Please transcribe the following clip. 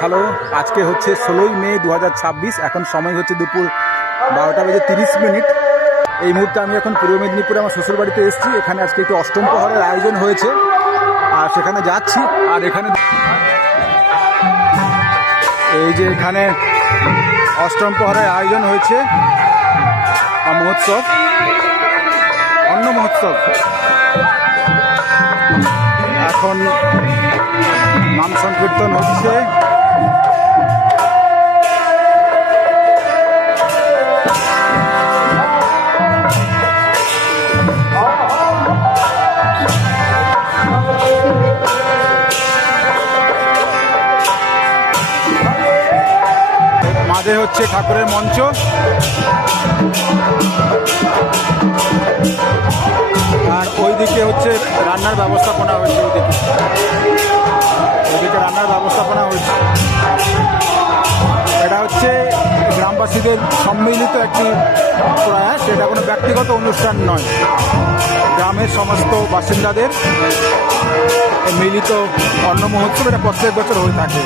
Hello, আজকে হচ্ছে 16ই মে 2026। এখন সময় হচ্ছে দুপুর 12:30। এই মুহূর্তে আমি এখন পূর্ব মেদিনীপুরে আমার শ্বশুর বাড়িতে এসেছি। এখানে আজকে একটু অষ্টম প্রহরের আয়োজন হয়েছে আর সেখানে যাচ্ছি। আর এখানে এই যে এখানে অষ্টম প্রহরের আয়োজন হয়েছে মহোৎসব, অন্ন মহোৎসব। এখন নাম সংকীর্তন হচ্ছে। মাঝে হচ্ছে ঠাকুরের মঞ্চ, আর ওইদিকে হচ্ছে রান্নার ব্যবস্থাপনা হয়েছে। ওইদিকে রান্নার ব্যবস্থাপনা হয়েছে। এটা হচ্ছে গ্রামবাসীদের সম্মিলিত একটি প্রয়াস। এটা কোনো ব্যক্তিগত অনুষ্ঠান নয়, গ্রামের সমস্ত বাসিন্দাদের মিলিত অন্ন মহোৎসব। এটা প্রত্যেক বছর হয়ে থাকে।